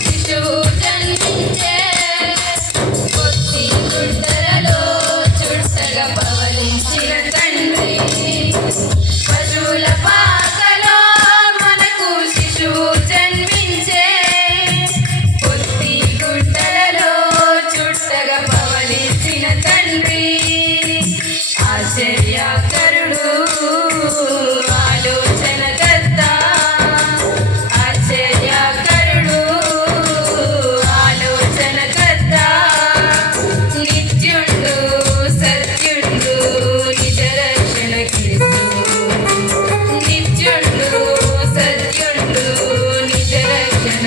శిశువు జన్మించే కొద్ది గుడ్డలలో చుట్టగా పవలించిన తండ్రి పశువుల పాకలో మనకు శిశువు జన్మించే కొద్ది గుడ్డలలో చుట్టగా పవలించిన తండ్రి ఆశ్చర్యకరుడు ఆలోచనకర్త ఆశ్చర్యకరుడు ఆలోచనకర్త నిత్యుండు సత్యుండు నిజ రక్షణ క్రీస్తు నిత్యుండు సత్యుండు నిజ రక్షణ